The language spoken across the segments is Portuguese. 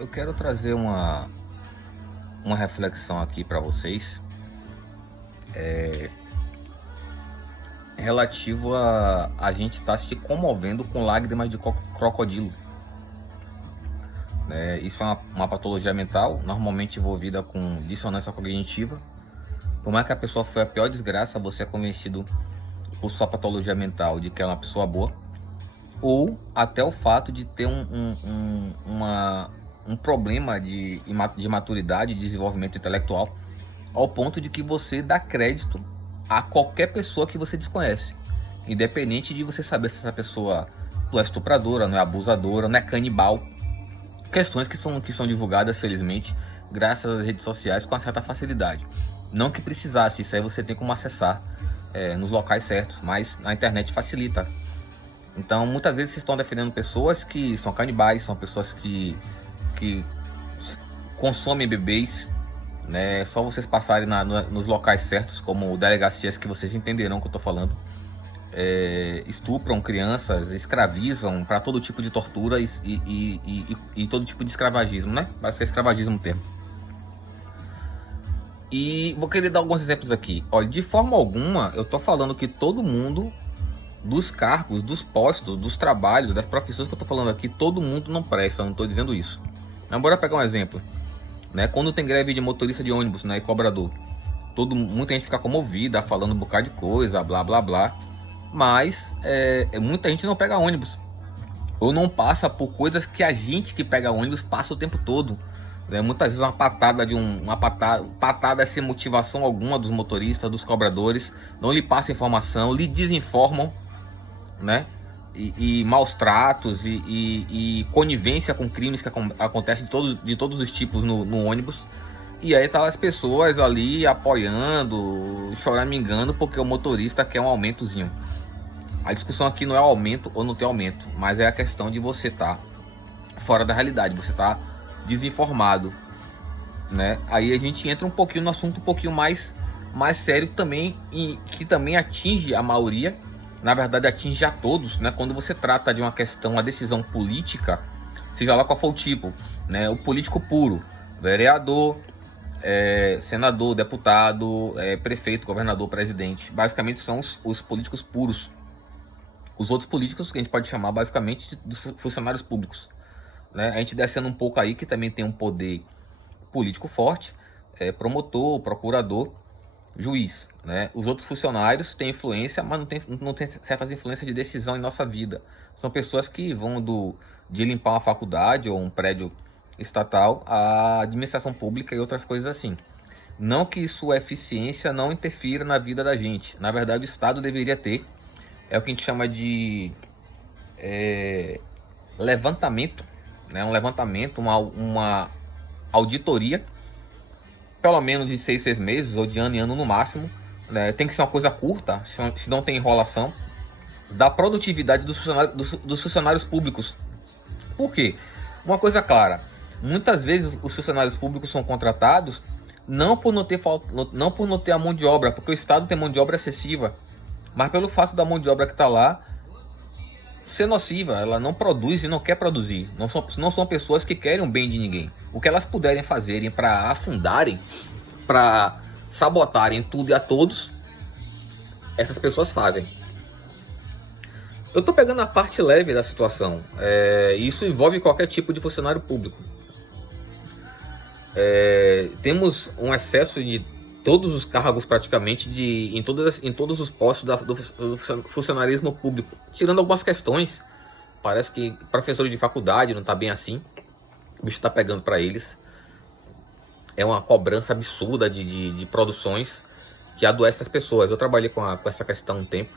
Eu quero trazer uma reflexão aqui para vocês, relativo a gente estar se comovendo com lágrimas de crocodilo, né? Isso é uma patologia mental, normalmente envolvida com dissonância cognitiva. Por mais que a pessoa foi a pior desgraça, você é convencido por sua patologia mental de que é uma pessoa boa, ou até o fato de ter um problema de maturidade e desenvolvimento intelectual, ao ponto de que você dá crédito a qualquer pessoa que você desconhece, independente de você saber se essa pessoa não é estupradora, não é abusadora, não é canibal. Questões que são divulgadas, felizmente, graças às redes sociais, com uma certa facilidade. Não que precisasse, isso aí você tem como acessar nos locais certos, mas a internet facilita. Então, muitas vezes vocês estão defendendo pessoas que são canibais, são pessoas que consomem bebês, né? Só vocês passarem nos locais certos, como delegacias, que vocês entenderão o que eu estou falando. Estupram crianças, escravizam para todo tipo de tortura e todo tipo de escravagismo, né? Parece que é escravagismo o termo. E vou querer dar alguns exemplos aqui. Olha, de forma alguma eu tô falando que todo mundo dos cargos, dos postos, dos trabalhos, das profissões que eu tô falando aqui, todo mundo não presta, eu não tô dizendo isso. Mas bora pegar um exemplo, né? Quando tem greve de motorista de ônibus, né, e cobrador, muita gente fica comovida, falando um bocado de coisa, blá blá blá. Mas muita gente não pega ônibus, ou não passa por coisas que a gente que pega ônibus passa o tempo todo, né? Muitas vezes uma patada patada sem motivação alguma dos motoristas, dos cobradores, não lhe passa informação, lhe desinformam, né? E maus tratos e conivência com crimes que acontecem de todos os tipos no ônibus. E aí tá as pessoas ali apoiando, choramingando porque o motorista quer um aumentozinho. A discussão aqui não é aumento ou não ter aumento, mas é a questão de você estar fora da realidade, você tá desinformado, né? Aí a gente entra um pouquinho no assunto um pouquinho mais sério também, e que também atinge a maioria, na verdade atinge a todos, né? Quando você trata de uma questão, uma decisão política, seja lá qual for o tipo, né? O político puro, vereador, senador, deputado, prefeito, governador, presidente, basicamente são os políticos puros. Os outros políticos que a gente pode chamar basicamente de funcionários públicos, né? A gente descendo um pouco aí, que também tem um poder político forte, promotor, procurador, juiz, né? Os outros funcionários têm influência, mas não tem certas influências de decisão em nossa vida. São pessoas que vão de limpar uma faculdade ou um prédio estatal à administração pública e outras coisas assim. Não que sua eficiência não interfira na vida da gente. Na verdade, o Estado deveria ter, é o que a gente chama de levantamento, né? Um levantamento, uma auditoria, pelo menos de 6 meses, ou de ano em ano no máximo, né? Tem que ser uma coisa curta, se não tem enrolação, da produtividade dos funcionários públicos. Por quê? Uma coisa clara, muitas vezes os funcionários públicos são contratados não por não ter a mão de obra, porque o Estado tem mão de obra excessiva, mas pelo fato da mão de obra que está lá ser nociva, ela não produz e não quer produzir. Não são pessoas que querem o bem de ninguém. O que elas puderem fazerem para afundarem, para sabotarem tudo e a todos, essas pessoas fazem. Eu tô pegando a parte leve da situação. Isso envolve qualquer tipo de funcionário público. Temos um excesso de todos os cargos praticamente em todos os postos do funcionarismo público, tirando algumas questões. Parece que professores de faculdade não tá bem assim, o bicho tá pegando para eles. É uma cobrança absurda de produções que adoece as pessoas. Eu trabalhei com essa questão um tempo.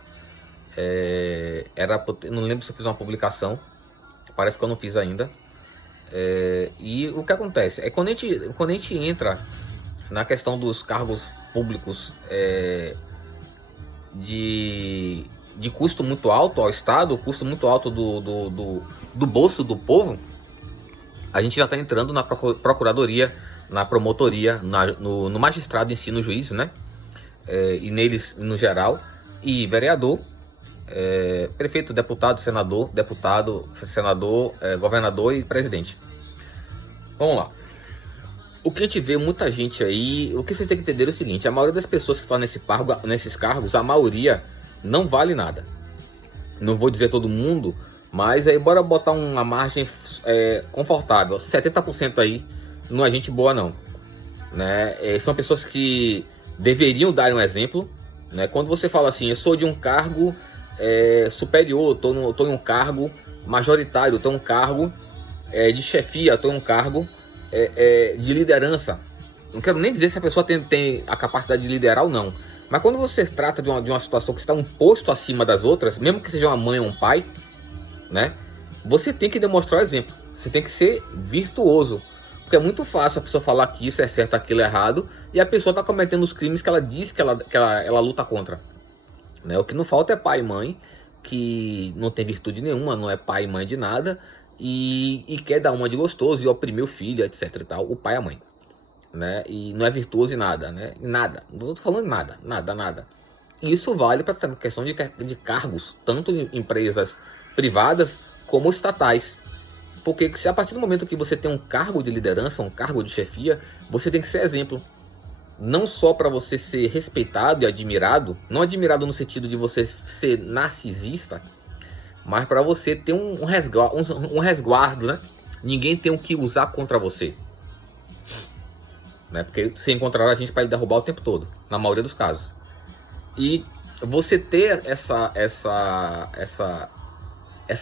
Não lembro se eu fiz uma publicação, parece que eu não fiz ainda. E o que acontece é quando a gente entra na questão dos cargos públicos de custo muito alto ao Estado, custo muito alto do bolso do povo, a gente já está entrando na procuradoria, na promotoria, no magistrado em si, no juiz, né? E neles no geral, e vereador, prefeito, deputado, senador, governador e presidente. Vamos lá. O que a gente vê muita gente aí, o que vocês têm que entender é o seguinte: a maioria das pessoas que estão nesses cargos, a maioria não vale nada. Não vou dizer todo mundo, mas aí bora botar uma margem confortável. 70% aí não é gente boa não, né? São pessoas que deveriam dar um exemplo, né? Quando você fala assim, eu sou de um cargo superior, tô em um cargo majoritário, tô em um cargo de chefia, tô em um cargo de liderança. Não quero nem dizer se a pessoa tem a capacidade de liderar ou não. Mas quando você trata de uma situação que está um posto acima das outras, mesmo que seja uma mãe ou um pai, né? Você tem que demonstrar o exemplo. Você tem que ser virtuoso. Porque é muito fácil a pessoa falar que isso é certo, aquilo é errado, e a pessoa está cometendo os crimes que ela diz que ela luta contra. Né? O que não falta é pai e mãe que não tem virtude nenhuma, não é pai e mãe de nada, e quer dar uma de gostoso e oprimir o filho, etc e tal, o pai e a mãe. Né? E não é virtuoso em nada, né? Em nada. Não estou falando nada, nada. E isso vale para a questão de cargos, tanto em empresas privadas como estatais. Porque se a partir do momento que você tem um cargo de liderança, um cargo de chefia, você tem que ser exemplo. Não só para você ser respeitado e admirado, não admirado no sentido de você ser narcisista, mas para você ter um resguardo, né? Ninguém tem o que usar contra você. Né? Porque você encontrará a gente para derrubar o tempo todo, na maioria dos casos. E você ter essa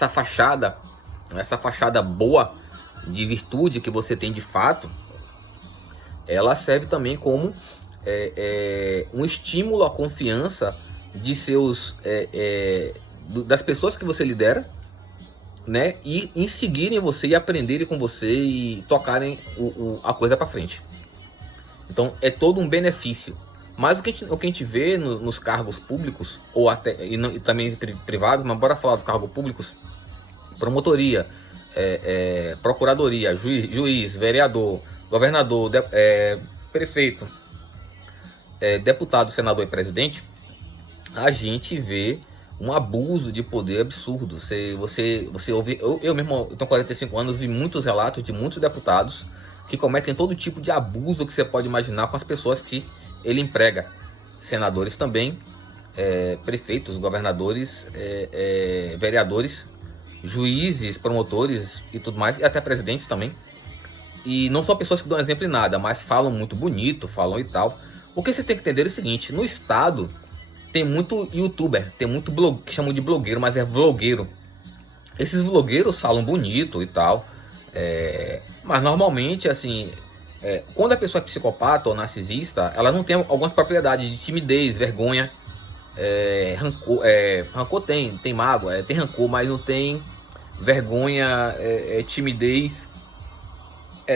fachada boa de virtude que você tem de fato, ela serve também como um estímulo à confiança de das pessoas que você lidera, né? E em seguirem você e aprenderem com você e tocarem a coisa para frente. Então é todo um benefício. Mas o que a gente vê nos cargos públicos, ou até e também privados, mas bora falar dos cargos públicos: promotoria, procuradoria, juiz, vereador, governador, prefeito, deputado, senador e presidente. A gente vê um abuso de poder absurdo. Você ouve, eu mesmo, eu tenho 45 anos, vi muitos relatos de muitos deputados que cometem todo tipo de abuso que você pode imaginar com as pessoas que ele emprega. Senadores também, prefeitos, governadores, vereadores, juízes, promotores e tudo mais, e até presidentes também. E não são pessoas que dão exemplo em nada, mas falam muito bonito, falam e tal. O que vocês têm que entender é o seguinte: no estado tem muito youtuber, tem muito que chamam de blogueiro, mas é vlogueiro. Esses vlogueiros falam bonito e tal, mas normalmente, assim, quando a pessoa é psicopata ou narcisista, ela não tem algumas propriedades de timidez, vergonha, rancor. Rancor tem mágoa, tem rancor, mas não tem vergonha, timidez.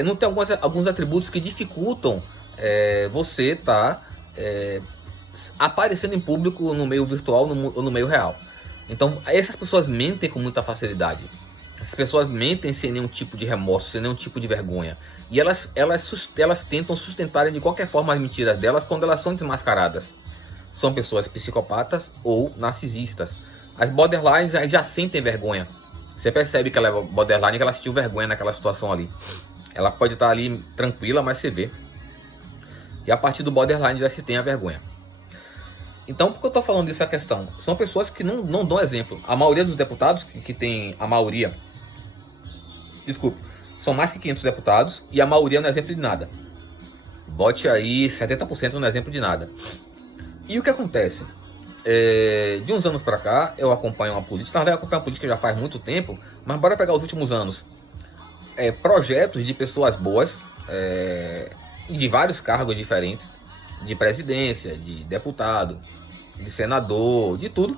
Não tem alguns atributos que dificultam você aparecendo em público no meio virtual ou no meio real. Então, essas pessoas mentem com muita facilidade. Essas pessoas mentem sem nenhum tipo de remorso, sem nenhum tipo de vergonha. E elas tentam sustentarem de qualquer forma as mentiras delas quando elas são desmascaradas. São pessoas psicopatas ou narcisistas. As borderlines já sentem vergonha. Você percebe que ela é borderline, que ela sentiu vergonha naquela situação ali. Ela pode estar ali tranquila, mas você vê. E a partir do borderline já se tem a vergonha. Então, por que eu estou falando disso? A questão são pessoas que não dão exemplo. A maioria dos deputados, que tem a maioria, desculpe, são mais que 500 deputados e a maioria não é exemplo de nada. Bote aí 70% não é exemplo de nada. E o que acontece? De uns anos para cá, eu acompanho uma política. Na verdade, eu acompanho a política já faz muito tempo, mas bora pegar os últimos anos. Projetos de pessoas boas, de vários cargos diferentes, de presidência, de deputado, de senador, de tudo,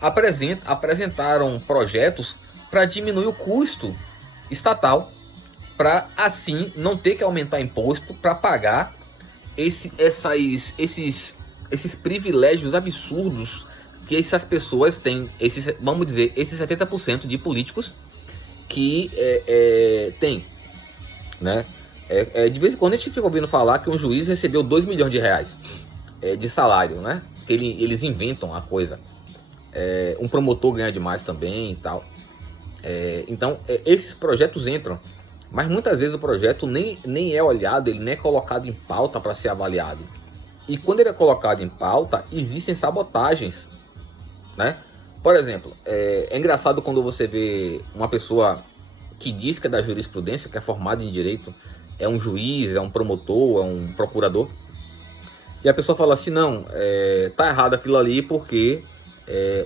apresentaram projetos para diminuir o custo estatal, para assim não ter que aumentar imposto para pagar esses privilégios absurdos que essas pessoas têm, vamos dizer, esses 70% de políticos que tem, né? De vez em quando a gente fica ouvindo falar que um juiz recebeu 2 milhões de reais de salário, né? Eles inventam a coisa. Um promotor ganha demais também e tal. Então, esses projetos entram Mas muitas vezes o projeto nem é olhado, ele nem é colocado em pauta para ser avaliado. E quando ele é colocado em pauta, existem sabotagens, né? Por exemplo, é engraçado quando você vê uma pessoa que diz que é da jurisprudência, que é formada em direito, é um juiz, é um promotor, é um procurador, e a pessoa fala assim, não, tá errado aquilo ali porque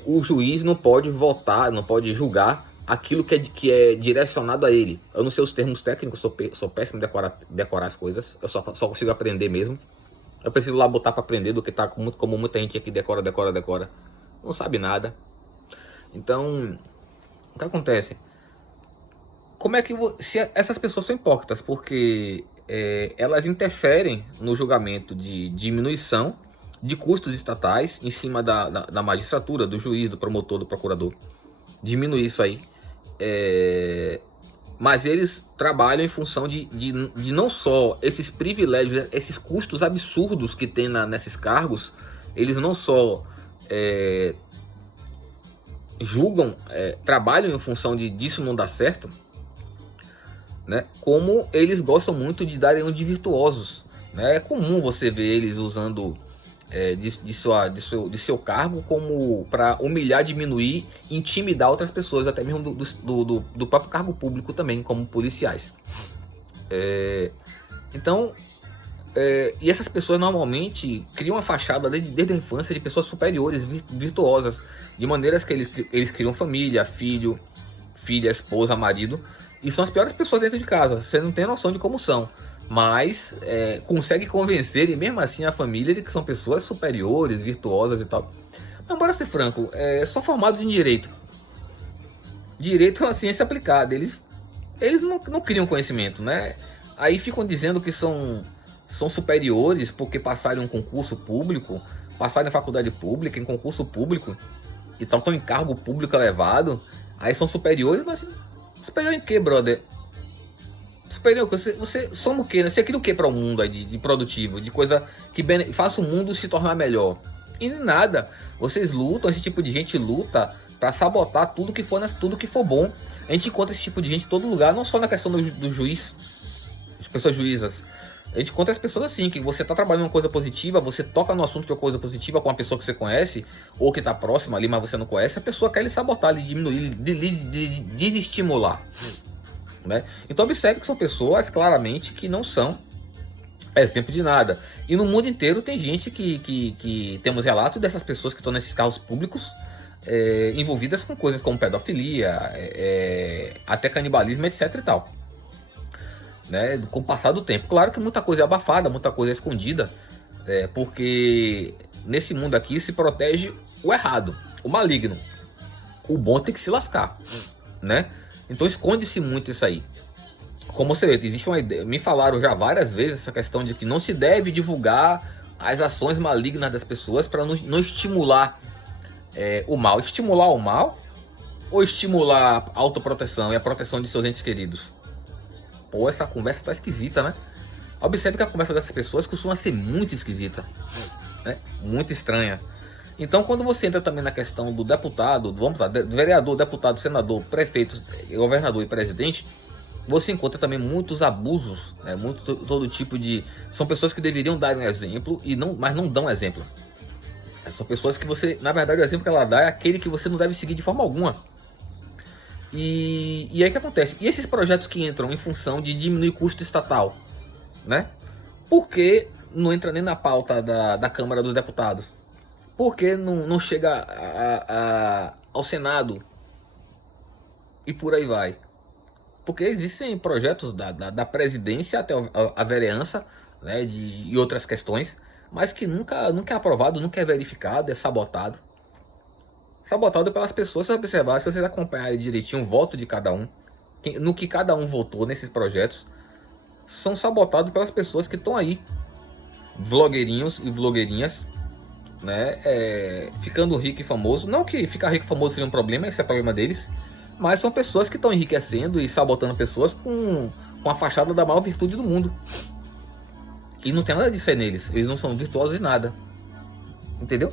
o juiz não pode votar, não pode julgar aquilo que é direcionado a ele. Eu não sei os termos técnicos, sou péssimo em decorar as coisas, eu só consigo aprender mesmo. Eu prefiro lá botar para aprender do que tá como muita gente aqui decora, decora, decora. Não sabe nada. Então, o que acontece? Como é que se essas pessoas são hipócritas? Porque elas interferem no julgamento de diminuição de custos estatais em cima da magistratura, do juiz, do promotor, do procurador. Diminuir isso aí. Mas eles trabalham em função de não só esses privilégios, esses custos absurdos que tem nesses cargos, eles não só julgam, trabalham em função disso não dar certo, né? Como eles gostam muito de darem de virtuosos, né? É comum você ver eles usando de seu cargo como para humilhar, diminuir, intimidar outras pessoas, até mesmo do próprio cargo público também, como policiais. Então, e essas pessoas normalmente criam uma fachada desde a infância de pessoas superiores, virtuosas, de maneiras que eles criam família, filho, filha, esposa, marido, e são as piores pessoas dentro de casa. Você não tem noção de como são, mas consegue convencer, e mesmo assim a família, de que são pessoas superiores, virtuosas e tal. Mas bora ser franco, são formados em direito. Direito é uma ciência aplicada, eles não criam conhecimento, né? Aí ficam dizendo que são superiores porque passaram em um concurso público, passaram em faculdade pública, em concurso público, e estão em cargo público elevado, aí são superiores, mas superior em quê, brother? Superior, você soma o quê, né? Você cria o quê para o mundo aí de produtivo, de coisa que faça o mundo se tornar melhor? E nada. Vocês lutam, esse tipo de gente luta para sabotar tudo que for bom. A gente encontra esse tipo de gente em todo lugar, não só na questão do juiz, as pessoas juízas. A gente encontra as pessoas assim, que você tá trabalhando uma coisa positiva, você toca no assunto de uma coisa positiva com uma pessoa que você conhece, ou que tá próxima ali, mas você não conhece, a pessoa quer lhe sabotar, lhe diminuir, lhe desestimular. Né? Então observe que são pessoas, claramente, que não são exemplo de nada. E no mundo inteiro tem gente que temos relatos dessas pessoas que estão nesses carros públicos, envolvidas com coisas como pedofilia, até canibalismo, etc e tal. Né, com o passar do tempo. Claro que muita coisa é abafada, muita coisa é escondida, porque nesse mundo aqui se protege o errado, o maligno. O bom tem que se lascar, né? Então esconde-se muito isso aí. Como você vê, existe uma ideia, me falaram já várias vezes essa questão de que não se deve divulgar as ações malignas das pessoas para não estimular o mal. Estimular o mal ou estimular a autoproteção e a proteção de seus entes queridos? Pô, essa conversa tá esquisita, né? Observe que a conversa dessas pessoas costuma ser muito esquisita, né? Muito estranha. Então, quando você entra também na questão do deputado, do vereador, deputado, senador, prefeito, governador e presidente, você encontra também muitos abusos, né? Todo tipo de... São pessoas que deveriam dar um exemplo, mas não dão exemplo. São pessoas que você, na verdade, o exemplo que ela dá é aquele que você não deve seguir de forma alguma. E aí o que acontece? E esses projetos que entram em função de diminuir custo estatal, né? Por que não entra nem na pauta da Câmara dos Deputados? Por que não chega ao Senado? E por aí vai. Porque existem projetos da presidência até a vereança, né, e outras questões, mas que nunca é aprovado, nunca é verificado, é sabotado. Sabotado pelas pessoas. Se você observar, se vocês acompanharem direitinho o voto de cada um, no que cada um votou nesses projetos, são sabotados pelas pessoas que estão aí, vlogueirinhos e vlogueirinhas, né, ficando rico e famoso. Não que ficar rico e famoso seja um problema, esse é o problema deles, mas são pessoas que estão enriquecendo e sabotando pessoas com a fachada da maior virtude do mundo. E não tem nada disso aí neles, eles não são virtuosos em nada, entendeu?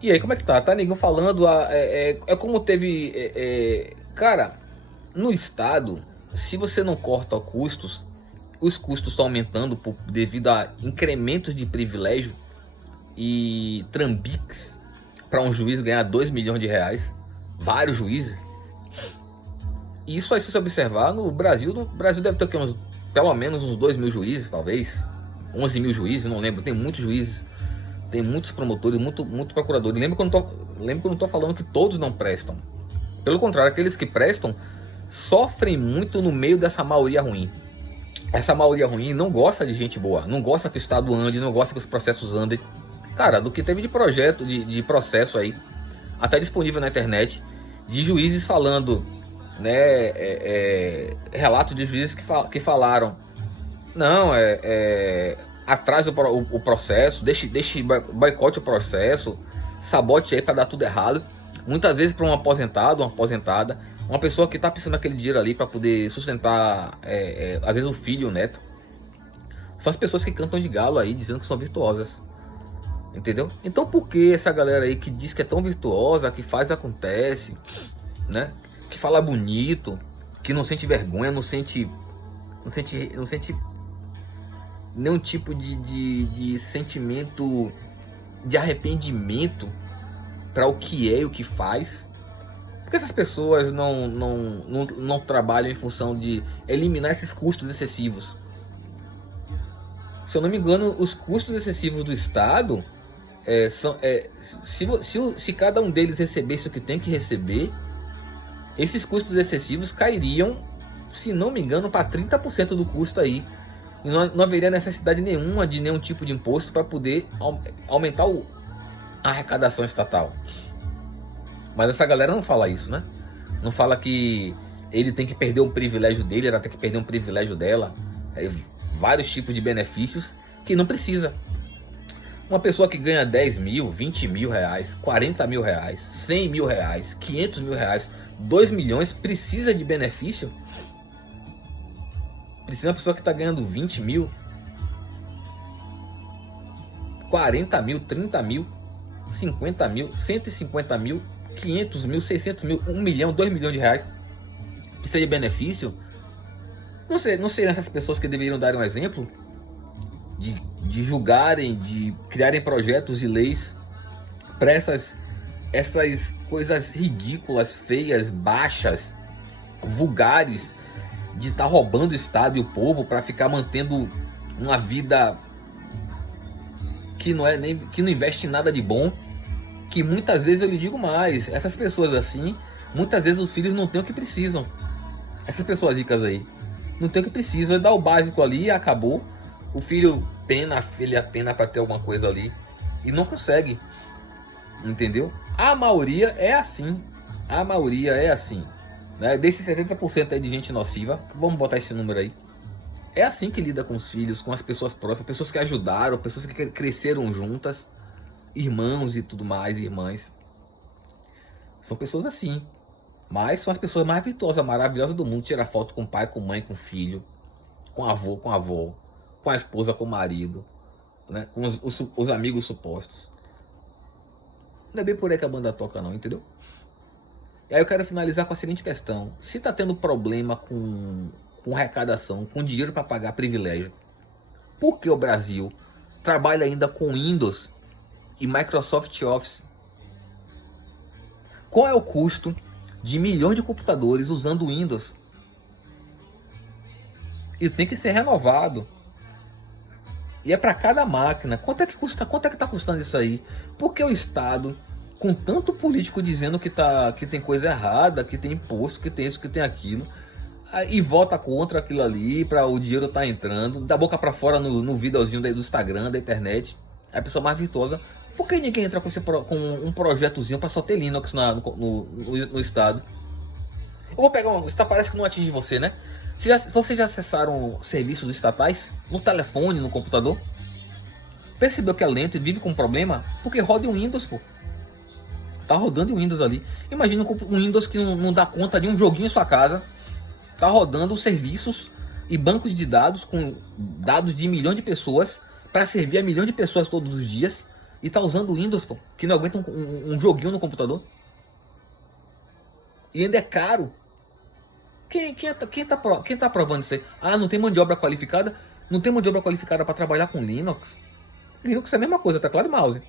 E aí, como é que tá? Tá ninguém falando, como teve... cara, no estado, se você não corta custos, os custos estão aumentando devido a incrementos de privilégio e trambiques para um juiz ganhar 2 milhões de reais, vários juízes. E isso aí, se você observar, no Brasil deve ter pelo menos uns 2 mil juízes, talvez, 11 mil juízes, não lembro, tem muitos juízes, tem muitos promotores, muito procuradores. Lembra que eu não tô falando que todos não prestam. Pelo contrário, aqueles que prestam sofrem muito no meio dessa maioria ruim. Essa maioria ruim não gosta de gente boa, não gosta que o Estado ande, não gosta que os processos andem. Cara, do que teve de projeto, de processo aí, até disponível na internet, de juízes falando, né, relato de juízes que falaram, não, atrase o processo, deixe boicote o processo, sabote aí para dar tudo errado. Muitas vezes para um aposentado, uma aposentada, uma pessoa que está precisando daquele dinheiro ali para poder sustentar, às vezes o filho e o neto. São as pessoas que cantam de galo aí, dizendo que são virtuosas. Entendeu? Então por que essa galera aí que diz que é tão virtuosa, que faz acontece, né? Que fala bonito, que não sente vergonha, não sente nenhum tipo de sentimento de arrependimento para o que é e o que faz? Porque essas pessoas não trabalham em função de eliminar esses custos excessivos. Se eu não me engano, os custos excessivos do Estado se cada um deles recebesse o que tem que receber, esses custos excessivos cairiam, se não me engano, para 30% do custo aí. E não haveria necessidade nenhuma de nenhum tipo de imposto para poder aumentar a arrecadação estatal. Mas essa galera não fala isso, né? Não fala que ele tem que perder um privilégio dele, ela tem que perder um privilégio dela. Vários tipos de benefícios que não precisa. Uma pessoa que ganha 10 mil, 20 mil reais, 40 mil reais, 100 mil reais, 500 mil reais, 2 milhões, precisa de benefício? Precisa uma pessoa que está ganhando 20 mil, 40 mil, 30 mil, 50 mil, 150 mil, 500 mil, 600 mil, 1 milhão, 2 milhões de reais, precisa de benefício? Não seriam essas pessoas que deveriam dar um exemplo de julgarem, de criarem projetos e leis para essas coisas ridículas, feias, baixas, vulgares, de estar roubando o Estado e o povo para ficar mantendo uma vida que não investe em nada de bom? Que muitas vezes, eu lhe digo mais, essas pessoas assim, muitas vezes os filhos não têm o que precisam. Essas pessoas ricas aí não tem o que precisam, dá o básico ali e acabou. O filho pena, a filha pena para ter alguma coisa ali e não consegue, entendeu? A maioria é assim, né? Desses 70% aí de gente nociva, vamos botar esse número aí, é assim que lida com os filhos, com as pessoas próximas, pessoas que ajudaram, pessoas que cresceram juntas, irmãos e tudo mais, irmãs. São pessoas assim, mas são as pessoas mais virtuosas, maravilhosas do mundo. Tirar foto com pai, com mãe, com filho, com avô, com avó, com a esposa, com o marido, né? Com os amigos supostos. Não é bem por aí que a banda toca não, entendeu? E aí eu quero finalizar com a seguinte questão: se tá tendo problema com arrecadação, com dinheiro para pagar privilégio, por que o Brasil trabalha ainda com Windows e Microsoft Office? Qual é o custo de milhões de computadores usando Windows? E tem que ser renovado. E é para cada máquina. Quanto é que custa? Quanto é que tá custando isso aí? Porque o Estado, com tanto político dizendo que tem coisa errada, que tem imposto, que tem isso, que tem aquilo, e vota contra aquilo ali para o dinheiro tá entrando, da boca para fora no videozinho do Instagram, da internet, é a pessoa mais virtuosa. Por que ninguém entra com um projetozinho para só ter Linux no Estado? Eu vou pegar uma coisa, parece que não atinge você, né? Vocês já acessaram serviços estatais no telefone, no computador? Percebeu que é lento e vive com problema? Porque roda em Windows, pô. Tá rodando em Windows ali. Imagina um Windows que não dá conta de um joguinho em sua casa. Tá rodando serviços e bancos de dados com dados de milhões de pessoas para servir a milhões de pessoas todos os dias. E tá usando o Windows, pô, que não aguenta um joguinho no computador. E ainda é caro. Quem tá aprovando isso aí? Ah, não tem mão de obra qualificada? Não tem mão de obra qualificada para trabalhar com Linux? Linux é a mesma coisa, teclado e mouse.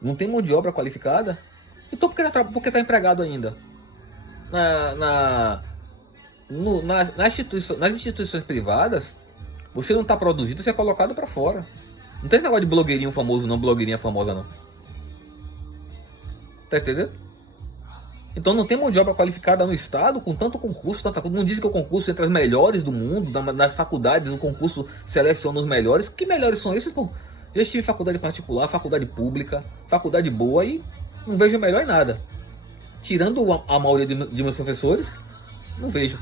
Não tem mão de obra qualificada? Então por que tá empregado ainda? Na, na, nas instituições privadas, você não tá produzido, você é colocado para fora. Não tem esse negócio de blogueirinho famoso não, blogueirinha famosa não. Tá entendendo? Então não tem mão de obra qualificada no estado com tanto concurso, não dizem que o concurso entre as melhores do mundo, nas faculdades o concurso seleciona os melhores. Que melhores são esses, pô? Já estive em faculdade particular, faculdade pública, faculdade boa e não vejo melhor em nada. Tirando a maioria de meus professores, não vejo.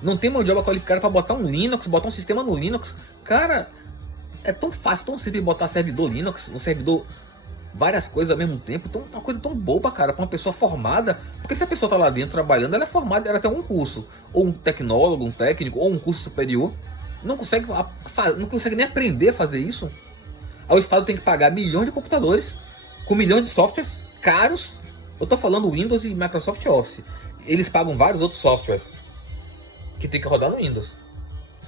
Não tem mão de obra qualificada para botar um Linux, botar um sistema no Linux. Cara, é tão fácil, tão simples botar servidor Linux, um servidor, várias coisas ao mesmo tempo. Uma coisa tão boba, cara, para uma pessoa formada. Porque se a pessoa tá lá dentro trabalhando, ela é formada, ela tem algum curso. Ou um tecnólogo, um técnico, ou um curso superior. Não consegue nem aprender a fazer isso. Aí o Estado tem que pagar milhões de computadores, com milhões de softwares caros. Eu tô falando Windows e Microsoft Office. Eles pagam vários outros softwares que tem que rodar no Windows,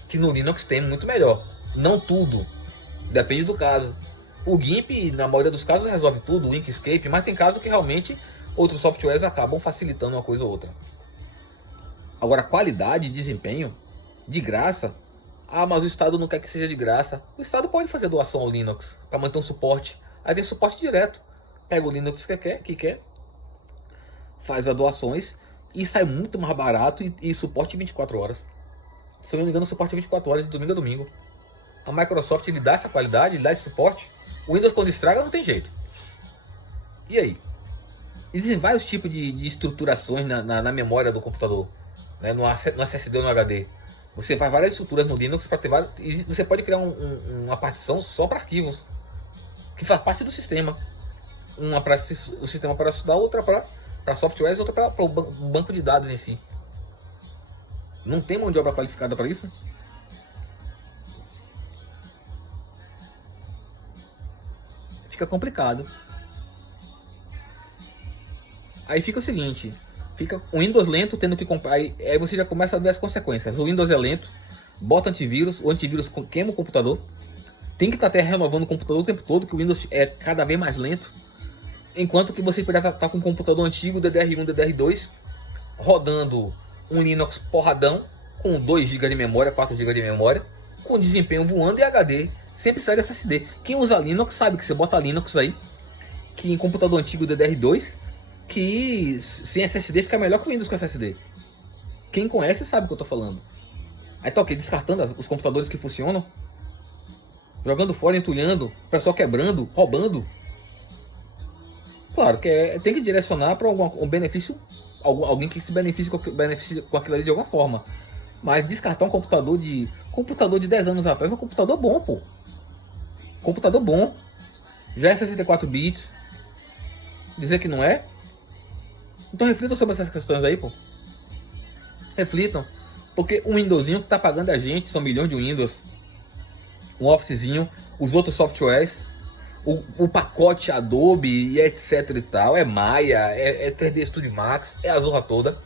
que no Linux tem muito melhor. Não tudo, depende do caso. O GIMP, na maioria dos casos, resolve tudo, o Inkscape, mas tem casos que realmente outros softwares acabam facilitando uma coisa ou outra. Agora, qualidade e desempenho, de graça. Ah, mas o Estado não quer que seja de graça. O Estado pode fazer doação ao Linux para manter um suporte. Aí tem suporte direto. Pega o Linux que quer, faz as doações e sai muito mais barato e suporte 24 horas. Se eu não me engano, suporte 24 horas de domingo a domingo. A Microsoft ele dá essa qualidade, ele dá esse suporte. O Windows quando estraga não tem jeito. E aí? Existem vários tipos de estruturações na memória do computador, né? No SSD ou no HD. Você faz várias estruturas no Linux para ter várias. Você pode criar uma partição só para arquivos, que faz parte do sistema. Uma para o sistema para estudar, outra para softwares, outra para o banco de dados em si. Não tem mão de obra qualificada para isso? Fica complicado. Aí fica o seguinte, fica o Windows lento, tendo que comprar, aí você já começa a ver as consequências. O Windows é lento, bota antivírus, o antivírus queima o computador, tem que estar até renovando o computador o tempo todo, que o Windows é cada vez mais lento, enquanto que você poderia estar com um computador antigo, DDR1, DDR2, rodando um Linux porradão, com 2 GB de memória, 4 GB de memória, com desempenho voando e HD, sem precisar de SSD. Quem usa Linux sabe que você bota Linux aí, que em computador antigo DDR2, que sem SSD fica melhor que o Windows com SSD. Quem conhece sabe o que eu tô falando. Aí tá o quê? Descartando os computadores que funcionam, jogando fora, entulhando, o pessoal quebrando, roubando. Claro que tem que direcionar para um benefício, alguém que se beneficie com aquilo ali de alguma forma. Mas descartar um computador de 10 anos atrás é um computador bom, pô. Computador bom. Já é 64 bits. Dizer que não é? Então reflitam sobre essas questões aí, pô. Reflitam. Porque um Windowsinho que tá pagando a gente, são milhões de Windows. Um Officezinho, os outros softwares, o pacote Adobe e etc e tal, é Maya, é 3D Studio Max, é a zorra toda.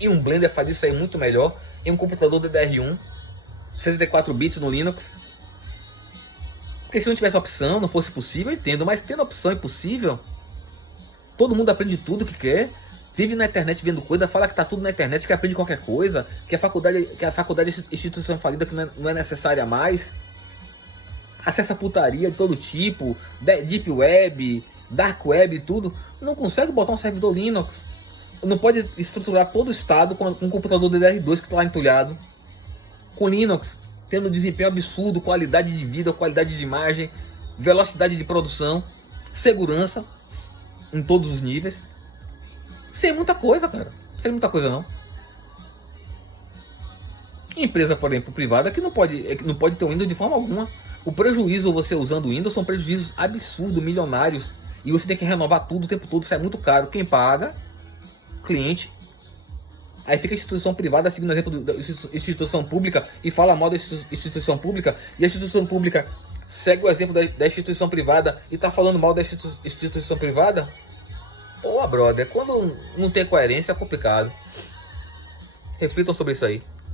E um Blender faz isso aí muito melhor. Em um computador DDR1, 64 bits no Linux. Porque se não tivesse opção, não fosse possível, eu entendo. Mas tendo opção impossível, todo mundo aprende tudo que quer. Vive na internet vendo coisa, fala que tá tudo na internet, que aprende qualquer coisa, que a faculdade é instituição falida, que não é necessária mais. Acessa putaria de todo tipo, Deep Web, Dark Web e tudo. Não consegue botar um servidor Linux. Não pode estruturar todo o estado com um computador DDR2 que está lá entulhado. Com Linux, tendo desempenho absurdo, qualidade de vida, qualidade de imagem, velocidade de produção, segurança em todos os níveis. Sem muita coisa, cara. Sem muita coisa não. Empresa, por exemplo, privada que não pode ter um Windows de forma alguma. O prejuízo você usando o Windows são prejuízos absurdos, milionários. E você tem que renovar tudo o tempo todo, isso é muito caro. Quem paga? Cliente. Aí fica a instituição privada seguindo o exemplo da instituição pública e fala mal da instituição pública. E a instituição pública segue o exemplo da instituição privada e tá falando mal da instituição privada. Pô, brother, quando não tem coerência é complicado. Reflitam sobre isso aí.